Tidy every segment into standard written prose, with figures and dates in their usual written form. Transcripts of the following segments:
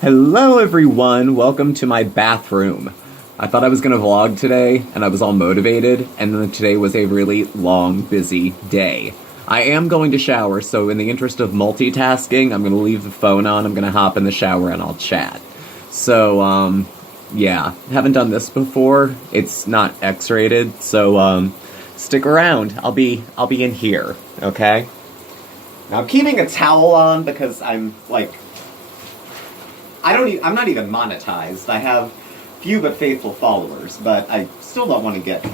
Hello everyone, welcome to my bathroom. I thought I was going to vlog today, and I was all motivated, and then today was a really long, busy day. I am going to shower, so in the interest of multitasking, I'm going to leave the phone on, I'm going to hop in the shower, and I'll chat. So, yeah, haven't done this before. It's not X-rated, so, stick around. I'll be in here, okay? Now, I'm keeping a towel on because I'm, like, I'm not even monetized. I have few but faithful followers, but I still don't want to get,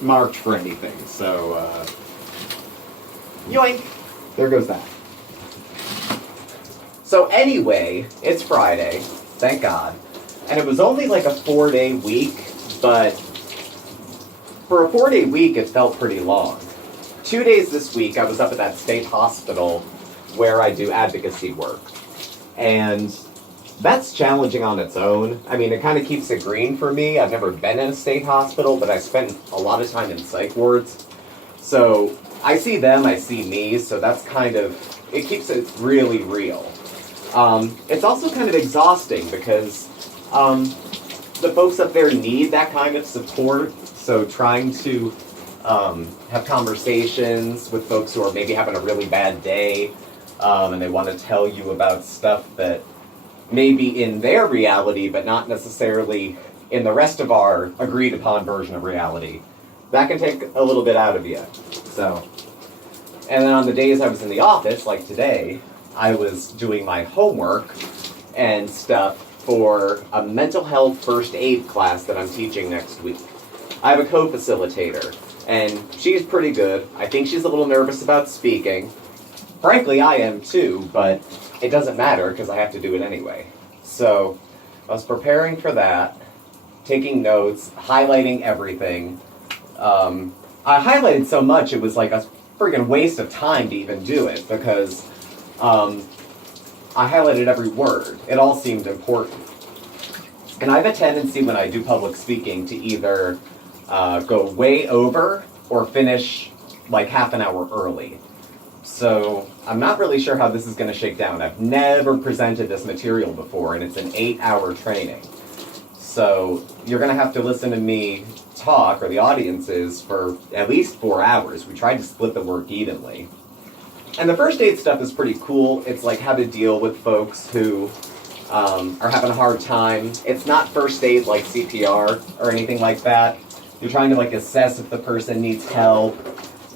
marked for anything. So, yoink! There goes that. So anyway, it's Friday, thank God. And it was only like a 4-day week, but for a 4-day week, it felt pretty long. 2 days this week, I was up at that state hospital where I do advocacy work. And that's challenging on its own. I mean, it kind of keeps it green for me. I've never been in a state hospital, but I spent a lot of time in psych wards. So I see them, I see me, so that's kind of, it keeps it really real. It's also kind of exhausting because the folks up there need that kind of support. So trying to have conversations with folks who are maybe having a really bad day, and they want to tell you about stuff that may be in their reality, but not necessarily in the rest of our agreed-upon version of reality. That can take a little bit out of you. So, and then on the days I was in the office, like today, I was doing my homework and stuff for a mental health first aid class that I'm teaching next week. I have a co-facilitator, and she's pretty good. I think she's a little nervous about speaking. Frankly, I am too, but it doesn't matter because I have to do it anyway. So I was preparing for that, taking notes, highlighting everything. I highlighted so much it was like a friggin' waste of time to even do it because I highlighted every word. It all seemed important. And I have a tendency when I do public speaking to either go way over or finish like half an hour early. So I'm not really sure how this is going to shake down. I've never presented this material before, and it's an 8-hour training. So you're going to have to listen to me talk, or the audience is, for at least 4 hours. We tried to split the work evenly. And the first aid stuff is pretty cool. It's like how to deal with folks who are having a hard time. It's not first aid like CPR or anything like that. You're trying to like assess if the person needs help,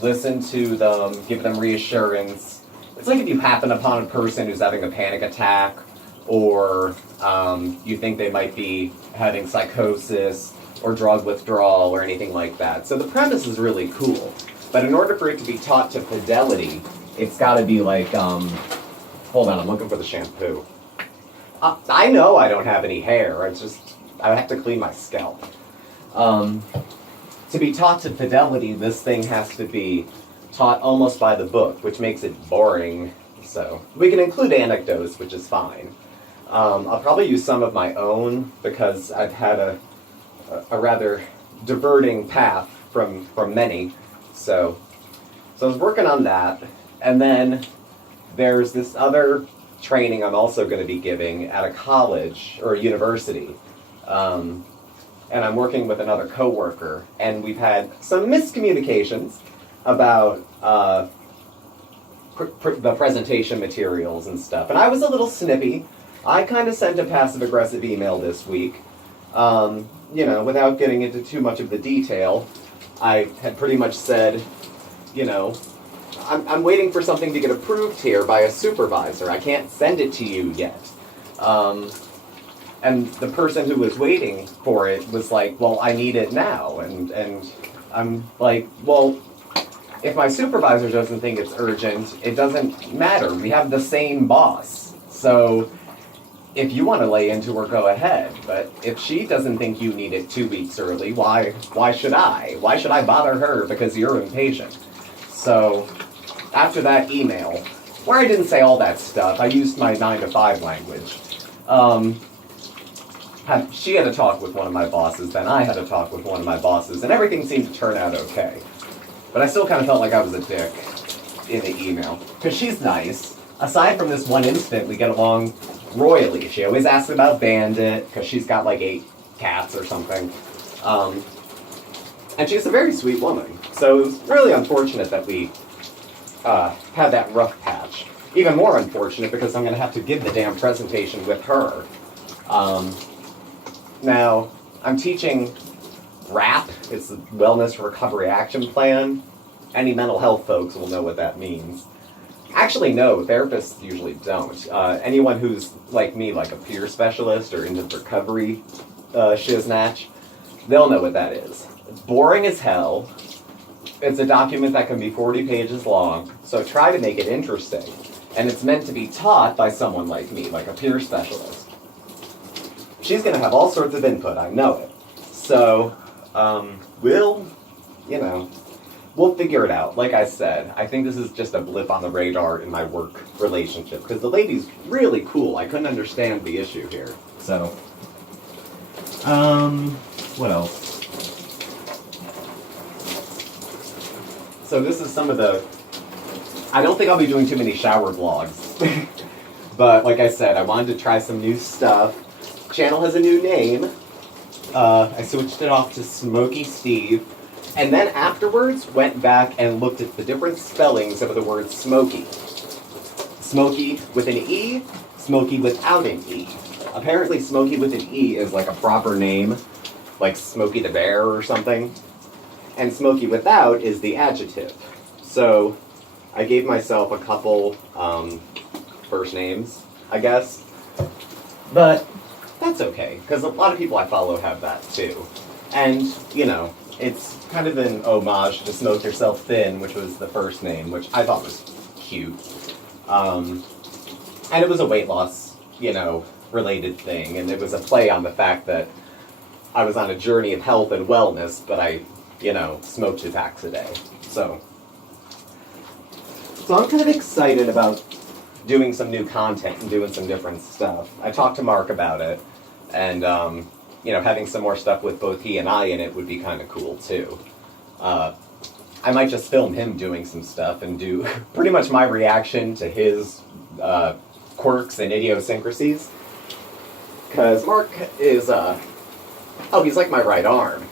listen to them, give them reassurance. It's like if you happen upon a person who's having a panic attack, or you think they might be having psychosis or drug withdrawal or anything like that. So the premise is really cool. But in order for it to be taught to fidelity, it's got to be like, hold on, I'm looking for the shampoo. I know I don't have any hair, it's just, I have to clean my scalp. To be taught to fidelity, this thing has to be taught almost by the book, which makes it boring. So we can include anecdotes, which is fine. I'll probably use some of my own because I've had a rather diverting path from many. So I was working on that, and then there's this other training I'm also going to be giving at a college or a university. And I'm working with another coworker, and we've had some miscommunications about the presentation materials and stuff. And I was a little snippy. I kind of sent a passive-aggressive email this week. Without getting into too much of the detail, I had pretty much said, I'm waiting for something to get approved here by a supervisor. I can't send it to you yet. And the person who was waiting for it was like, well, I need it now. And I'm like, well, if my supervisor doesn't think it's urgent, it doesn't matter. We have the same boss. So if you want to lay into her, go ahead. But if she doesn't think you need it 2 weeks early, why should I? Why should I bother her because you're impatient? So after that email, where I didn't say all that stuff, I used my 9-to-5 language. She had a talk with one of my bosses, then I had a talk with one of my bosses, and everything seemed to turn out okay. But I still kind of felt like I was a dick in the email. Because she's nice, aside from this one instant, we get along royally. She always asks about Bandit, because she's got like 8 cats or something. And she's a very sweet woman. So it was really unfortunate that we had that rough patch. Even more unfortunate because I'm going to have to give the damn presentation with her. Now, I'm teaching RAP. It's the Wellness Recovery Action Plan. Any mental health folks will know what that means. Actually, no, therapists usually don't. Anyone who's like me, like a peer specialist or into recovery shiznatch, they'll know what that is. It's boring as hell. It's a document that can be 40 pages long, so try to make it interesting. And it's meant to be taught by someone like me, like a peer specialist. She's going to have all sorts of input, I know it. So, we'll figure it out. Like I said, I think this is just a blip on the radar in my work relationship, because the lady's really cool. I couldn't understand the issue here. So, what else? So this is some of the... I don't think I'll be doing too many shower vlogs. But like I said, I wanted to try some new stuff. Channel has a new name. I switched it off to Smoky Steve. And then afterwards, went back and looked at the different spellings of the word smoky. Smoky with an E, smoky without an E. Apparently smoky with an E is like a proper name, like Smokey the Bear or something. And smoky without is the adjective. So I gave myself a couple first names, I guess. But that's okay, because a lot of people I follow have that too. And, you know, it's kind of an homage to Smoke Yourself Thin, which was the first name, which I thought was cute. And it was a weight loss, related thing, and it was a play on the fact that I was on a journey of health and wellness, but I, smoked 2 packs a day. So I'm kind of excited about doing some new content and doing some different stuff. I talked to Mark about it, and, having some more stuff with both he and I in it would be kind of cool, too. I might just film him doing some stuff and do pretty much my reaction to his quirks and idiosyncrasies. Because Mark is, he's like my right arm.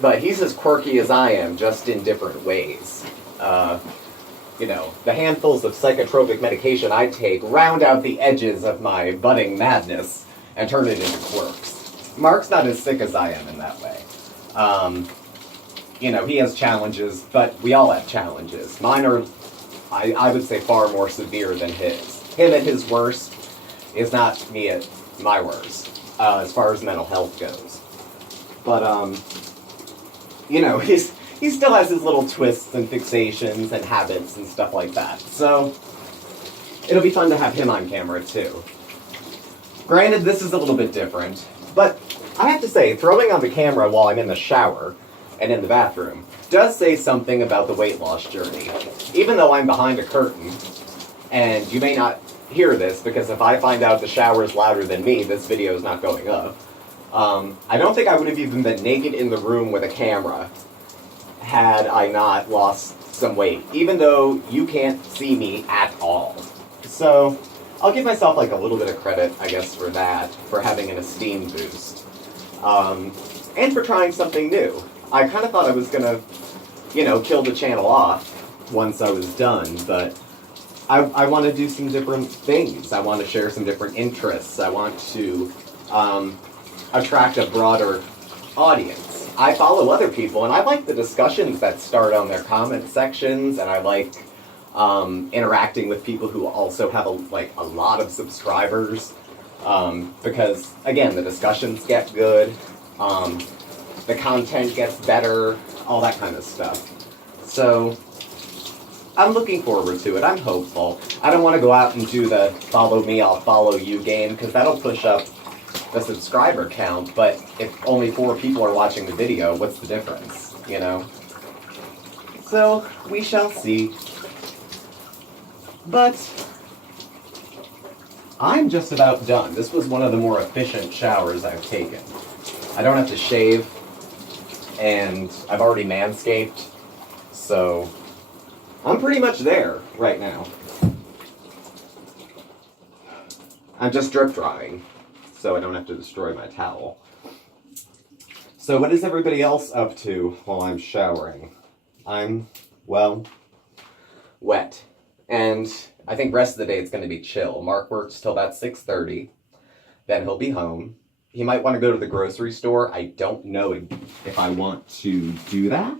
But he's as quirky as I am, just in different ways. The handfuls of psychotropic medication I take round out the edges of my budding madness and turn it into quirks. Mark's not as sick as I am in that way. He has challenges, but we all have challenges. Mine are, I would say, far more severe than his. Him at his worst is not me at my worst, as far as mental health goes. But, he still has his little twists and fixations and habits and stuff like that. So, it'll be fun to have him on camera, too. Granted, this is a little bit different, but I have to say, throwing on the camera while I'm in the shower and in the bathroom does say something about the weight loss journey. Even though I'm behind a curtain, and you may not hear this, because if I find out the shower is louder than me, this video is not going up. I don't think I would have even been naked in the room with a camera had I not lost some weight, even though you can't see me at all. So I'll give myself like a little bit of credit, I guess, for that, for having an esteem boost. And for trying something new. I kind of thought I was going to, kill the channel off once I was done, but I want to do some different things. I want to share some different interests. I want to attract a broader audience. I follow other people, and I like the discussions that start on their comment sections, and I like interacting with people who also have a lot of subscribers, because, again, the discussions get good, the content gets better, all that kind of stuff. So I'm looking forward to it. I'm hopeful. I don't want to go out and do the follow me, I'll follow you game, because that'll push up the subscriber count, but if only 4 people are watching the video, what's the difference, So, we shall see. But I'm just about done. This was one of the more efficient showers I've taken. I don't have to shave, and I've already manscaped, so I'm pretty much there right now. I'm just drip drying, so I don't have to destroy my towel. So what is everybody else up to while I'm showering? I'm, well, wet. And I think rest of the day it's going to be chill. Mark works till about 6:30. Then he'll be home. He might want to go to the grocery store. I don't know if I want to do that.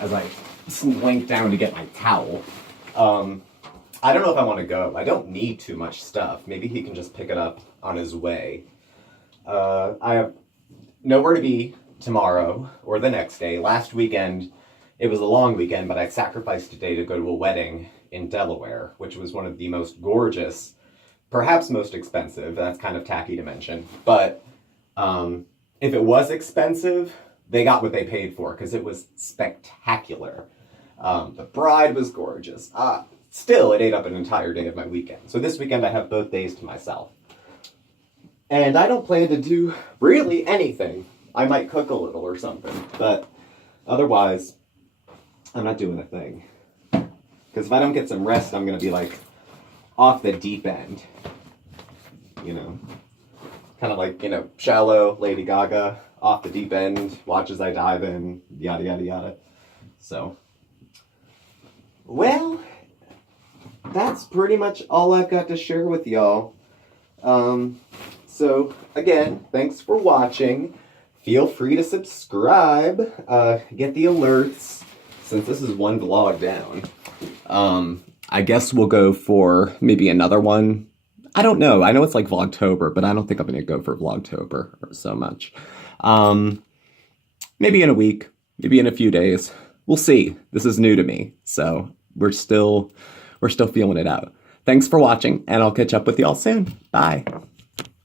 As I slink down to get my towel. I don't know if I want to go. I don't need too much stuff. Maybe he can just pick it up on his way. I have nowhere to be tomorrow or the next day. Last weekend, it was a long weekend, but I sacrificed a day to go to a wedding in Delaware, which was one of the most gorgeous, perhaps most expensive. That's kind of tacky to mention. But if it was expensive, they got what they paid for because it was spectacular. The bride was gorgeous. Still, it ate up an entire day of my weekend. So this weekend I have both days to myself. And I don't plan to do really anything. I might cook a little or something, but otherwise, I'm not doing a thing. Because if I don't get some rest, I'm going to be like off the deep end. You know? Kind of like, Shallow, Lady Gaga, off the deep end, watch as I dive in, yada, yada, yada. So, well, that's pretty much all I've got to share with y'all. So, again, thanks for watching. Feel free to subscribe, get the alerts, since this is one vlog down. I guess we'll go for maybe another one. I don't know. I know it's like Vlogtober, but I don't think I'm going to go for Vlogtober or so much. Maybe in a week, maybe in a few days. We'll see. This is new to me, so we're still feeling it out. Thanks for watching, and I'll catch up with y'all soon. Bye.